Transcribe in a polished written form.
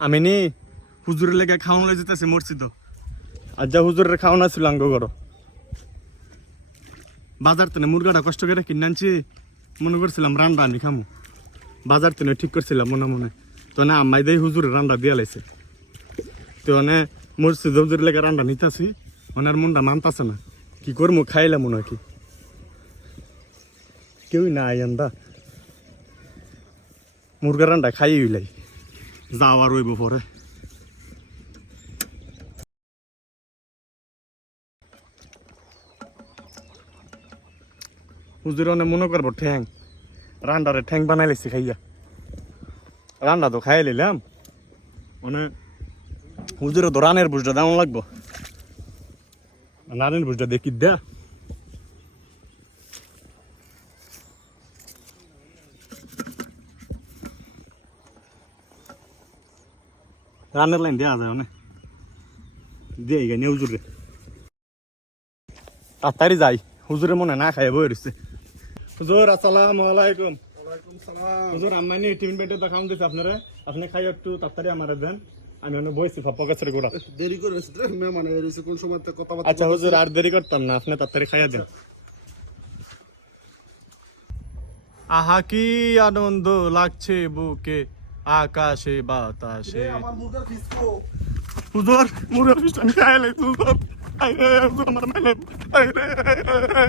আমি নি হুজুরের লেগে খাওয়ানো লই যেতেছি মসজিদ আর যা হুজুরের খাওয়ানো ছিল আঙ্গ করো বাজার থেকে মুরগাটা কষ্ট করে কিনে আনছি মনে করছিলাম রান্না আমি খামু বাজার থেকে ঠিক করছিলাম মনে মনে তো না আম্মাই দেয় হুজুরের রান্না দিয়ে লাইছে তো মানে মসজিদ হুজুরের লেগে রান্না নিতেছি ওনার মনটা মানতাছে না কি করবো খাইলাম মনে হয় কি কেউই না আইন্দা মুরগার রান্না খাই হইলাই যাওয়ার রইব পরে হুজুর অনেক মনে করবো ঠ্যাং রান্ডারে ঠ্যাং বানাই লাইছি খাইয়া রান্না তো খাই লাইলাম মানে হুজুরে তো রানের বুঝটা দাম লাগবো রানের বুঝটা দেখি দে রানের লাইন দেওয়া যায় অনেক দিয়ে গাই হুজুরে তাড়াতাড়ি যাই হুজুরে মনে না খাই বই রয়েছে হুজুর আসসালামু আলাইকুম হুজুর আম্মানি টিফিন প্লেটে তো খাওয়ান দিচ্ছে আপনারা আপনি খাই একটু তাড়াতাড়ি আমার দেন আমি অনেক বইছি ফাপ্পা গাছের গোড়া দেরি করে মেহমান এসে কোন সময় কথা আচ্ছা হুজুর আর দেরি করতাম না আপনি তাড়াতাড়ি খাইয়া দেন আহা কি আনন্দ লাগছে বুকে আকাশে বাতাসে আমার মুরগার ফিসকো হুজুর মুরগার ফিস আমি খাইলাই হুজুর আই রে আমার মেলে আই রে